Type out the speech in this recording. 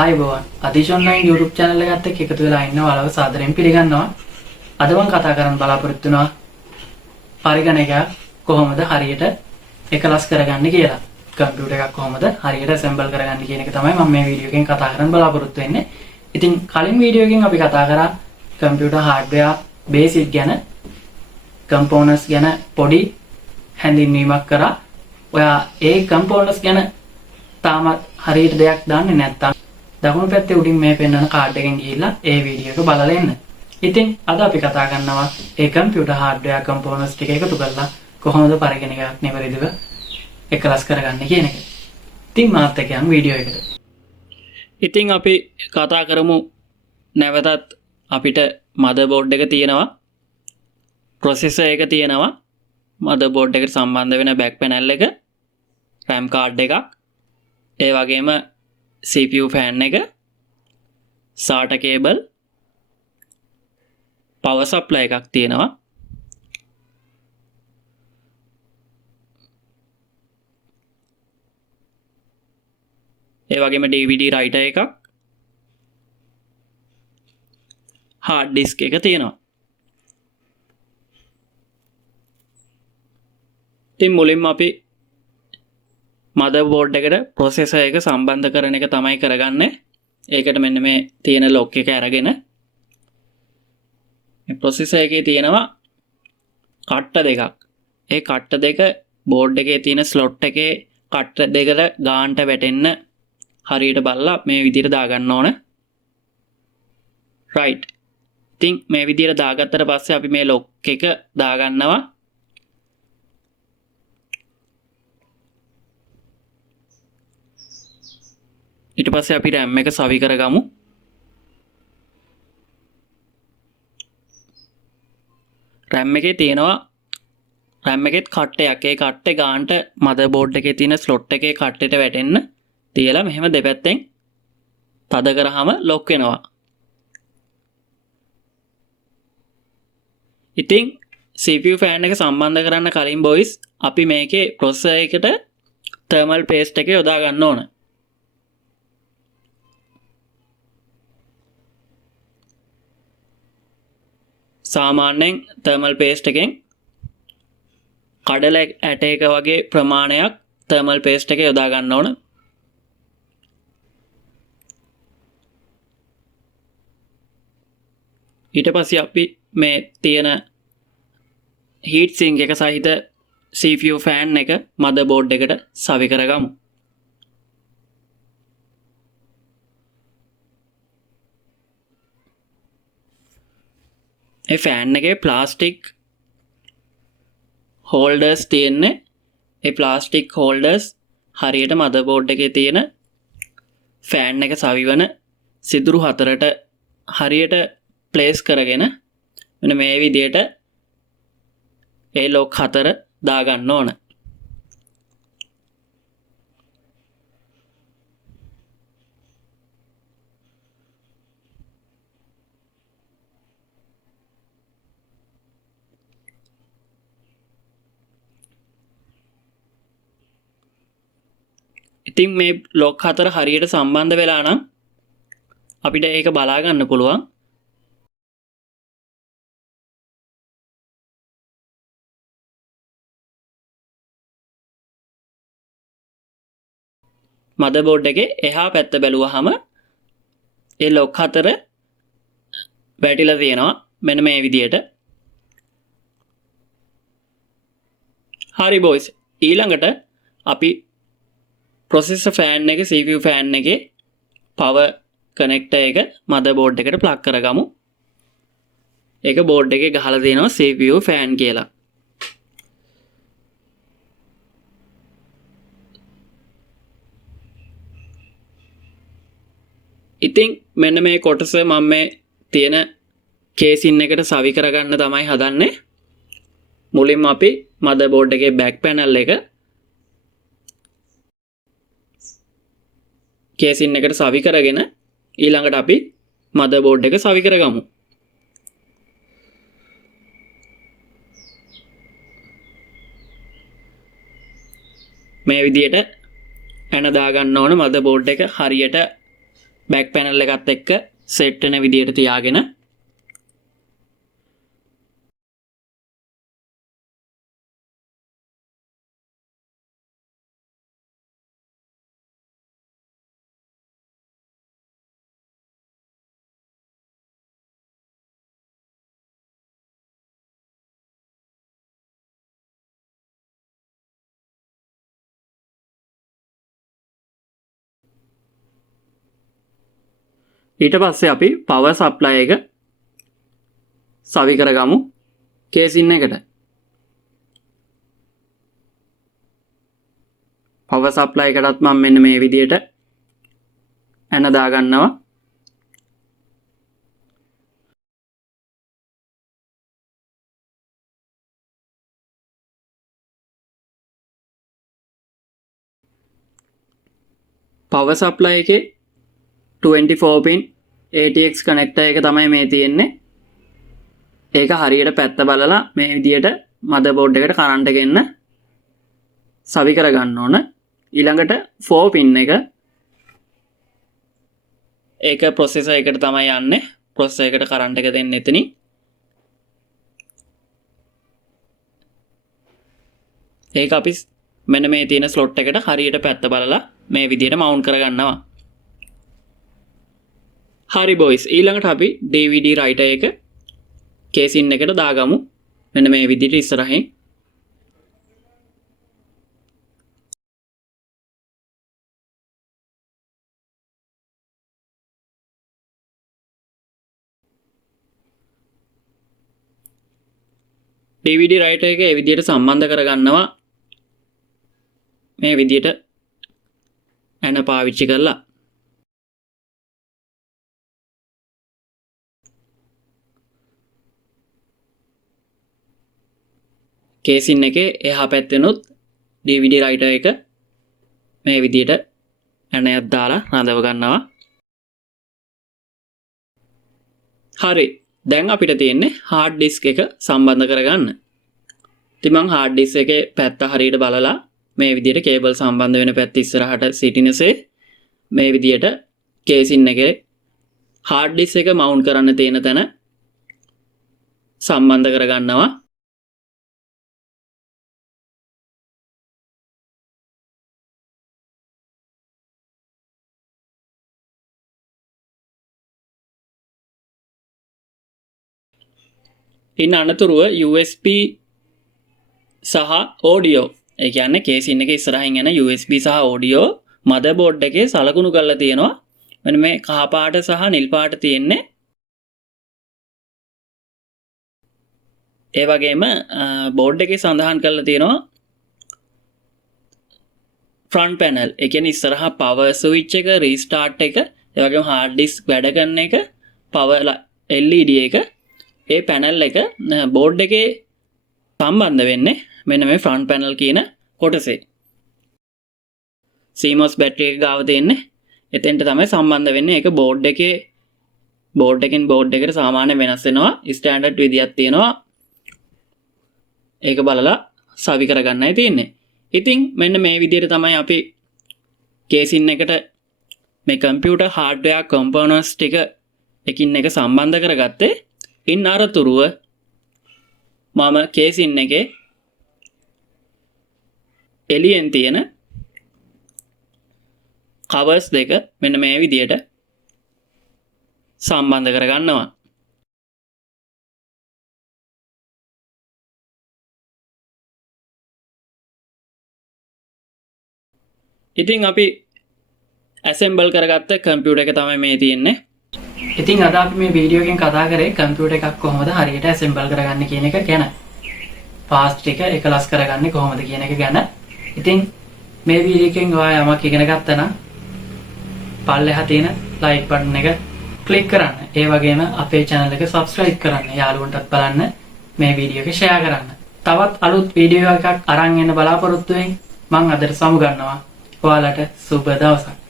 ආයුබෝවන් Adeesha online YouTube channel එකත් එක්ක එකතු වෙලා ඉන්න ඔයාලව සාදරයෙන් පිළිගන්නවා. අද මම කතා කරන්න බලාපොරොත්තු වෙනවා පරිගණකයක් කොහොමද හරියට එකලස් කරගන්නේ කියලා. කම්පියුටර් එකක් කොහොමද හරියට assemble කරගන්නේ කියන එක තමයි මම මේ වීඩියෝ එකෙන් කතා කරන්න බලාපොරොත්තු වෙන්නේ. ඉතින් කලින් වීඩියෝ එකෙන් අපි කතා කරා කම්පියුටර් hardware basic ගැන, components ගැන පොඩි හැඳින්වීමක් කරා. ඔයා ඒ components ගැන තාමත් හරියට දෙයක් දන්නේ නැත්නම් දකුණු පැත්තේ උඩින් මේ පෙන්වන කාඩ් එකෙන් ගිහිල්ලා ඒ වීඩියෝ එක බලලා එන්න. ඉතින් අද අපි කතා කරනවා ඒ කම්පියුටර් hardware components ටික එකතු කරලා කොහොමද පරිගණකයක් නිවැරදිව එකලස් කරගන්නේ කියන එක. ඉතින් මාත් එක්ක යමු වීඩියෝ එකට. ඉතින් අපි කතා කරමු නැවතත් අපිට motherboard එක තියෙනවා, processor එක තියෙනවා, motherboard එකට සම්බන්ධ වෙන back panel එක, RAM card එකක්, ඒ වගේම CPU fan එක, SATA cable, power supply එකක් තියෙනවා. ඒ වගේම DVD writer එකක්, hard disk එක තියෙනවා. ඉතින් මුලින්ම අපි motherboard එකට processor එක සම්බන්ධ කරන එක තමයි කරගන්නේ. ඒකට මෙන්න මේ තියෙන lock එක අරගෙන මේ processor එකේ තියෙනවා කට්ට දෙකක්. ඒ කට්ට දෙක board එකේ තියෙන slot එකේ කට්ට දෙකට ගානට වැටෙන්න හරියට බලලා මේ විදිහට දාගන්න ඕන. right. ඉතින් මේ විදිහට දාගත්තට පස්සේ අපි මේ lock එක දාගන්නවා. ඊට පස්සේ අපි RAM එක සවි කරගමු. RAM එකේ තියෙනවා RAM එකෙත් කට්ටයක්. ඒ කට්ටේ ගානට motherboard එකේ තියෙන slot එකේ කට්ටෙට වැටෙන්න තියලා මෙහෙම දෙපැත්තෙන් තද කරාම lock වෙනවා. ඉතින් CPU fan එක සම්බන්ධ කරන්න කලින් boys අපි මේකේ processor එකට thermal paste එක යොදා ගන්න ඕන. සාමාන්‍යයෙන් thermal paste එකෙන් කඩල ඇට එක වගේ ප්‍රමාණයක් thermal paste එක යොදා ගන්න ඕන. ඊට පස්සේ අපි මේ තියෙන heat sink එක සහිත CPU fan එක motherboard එකට සවි කරගමු. ඒ fan එකේ plastic holders තියෙන්නේ. ඒ plastic holders හරියට motherboard එකේ තියෙන fan එක සවිවන සිදුරු හතරට හරියට place කරගෙන මෙන්න මේ විදිහට ඒ lock හතර දාගන්න ඕන. ඉතින් මේ lock හතර හරියට සම්බන්ධ වෙලා නම් අපිට ඒක බලා ගන්න පුළුවන්. motherboard එකේ එහා පැත්ත බැලුවාම ඒ lock හතර වැටිලා තියෙනවා මෙන්න මේ විදියට. හරි boys, ඊළඟට අපි processor fan එක CPU fan එකේ power connector එක motherboard එකට plug කරගමු. ඒක board එකේ ගහලා දෙනවා CPU fan කියලා. ඉතින් මෙන්න මේ කොටස මම මේ තියෙන කේසින් එකට සවි කරගන්න තමයි හදන්නේ. මුලින්ම අපි motherboard එකේ back panel එක කේසින් එකට සවි කරගෙන ඊළඟට අපි motherboard එක සවි කරගමු. මේ විදිහට ඇන දාගන්න ඕන motherboard එක හරියට back panel එකත් එක්ක set වෙන විදියට තියාගෙන ඊට පස්සේ අපි power supply එක සවි කරගමු case in එකට. power supply එකටත් මම මෙන්න මේ විදියට ඇන දා ගන්නවා. power supply එකේ 24 pin ATX connector එක තමයි මේ තියෙන්නේ. ඒක හරියට පැත්ත බලලා මේ විදියට motherboard එකට current එක එන්න සවි කර ගන්න ඕන. ඊළඟට 4 pin එක ඒක processor එකට තමයි යන්නේ. processor එකට current එක දෙන්න එතනින්. ඒක අපි මෙන්න මේ තියෙන slot එකට හරියට පැත්ත බලලා මේ විදියට mount කර ගන්නවා. හරි boys, ඊළඟට අපි DVD writer එක case in එකට දාගමු. මෙන්න මේ විදිහට ඉස්සරහින්. DVD writer එක මේ විදිහට සම්බන්ධ කරගන්නවා. මේ විදිහට ඇන පාවිච්චි කරලා case in එකේ එහා පැත්තෙනුත් DVD writer එක මේ විදිහට ඇණයක් දාලා රඳව ගන්නවා. හරි. දැන් අපිට තියෙන්නේ hard disk එක සම්බන්ධ කරගන්න. ඉතින් මම hard disk එකේ පැත්ත හරියට බලලා මේ විදිහට cable සම්බන්ධ වෙන පැත්ත ඉස්සරහට සිටිනසේ මේ විදිහට case in එකේ hard disk එක mount කරන්න තියෙන තැන සම්බන්ධ කරගන්නවා. ඉන් අනතුරුව USB සහ audio, ඒ කියන්නේ case in එකේ ඉස්සරහින් යන USB සහ audio motherboard එකේ සලකුණු කරලා තියෙනවා. මෙන්න මේ කහ පාට සහ නිල් පාට තියෙන්නේ. ඒ වගේම board එකේ සඳහන් කරලා තියෙනවා front panel, ඒ කියන්නේ ඉස්සරහා power switch එක, restart එක, ඒ වගේම hard disk වැඩ කරන එක, power LED එක, ඒ panel එක board එකේ සම්බන්ධ වෙන්නේ මෙන්න මේ front panel කියන කොටසේ. CMOS battery එක ගාව තියෙන්නේ එතෙන්ට තමයි සම්බන්ධ වෙන්නේ. ඒක board එකෙන් board එකට සාමාන්‍ය වෙනස් වෙනවා. standard විදියක් තියෙනවා. ඒක බලලා සවි කරගන්නයි තියෙන්නේ. ඉතින් මෙන්න මේ විදිහට තමයි අපි case in එකට මේ computer hardware components ටික එකින් එක සම්බන්ධ කරගත්තේ. ඉන් අරතුරුව මම case in එකේ එළියෙන් තියෙන covers දෙක මෙන්න මේ විදියට සම්බන්ධ කරගන්නවා. ඉතින් අපි assemble කරගත්ත computer එක තමයි මේ තියෙන්නේ. ඉතින් අද අපි මේ වීඩියෝ එකෙන් කතා කරේ computer එකක් කොහොමද හරියට assemble කරගන්නේ කියන එක ගැන. fast එක එකලස් කරගන්නේ කොහොමද කියන එක ගැන. ඉතින් මේ වීඩියෝ එකෙන් ඔයා යමක් ඉගෙන ගත්තා නම් පල්ලෙහා තියෙන like button එක click කරන්න. ඒ වගේම අපේ channel එක subscribe කරන්න. යාළුවන්ටත් බලන්න, මේ වීඩියෝ එක share කරන්න. තවත් අලුත් වීඩියෝ එකක් අරන් එන්න බලාපොරොත්තු වෙමින් මම අදට සමු ගන්නවා. ඔයාලට සුබ දවසක්.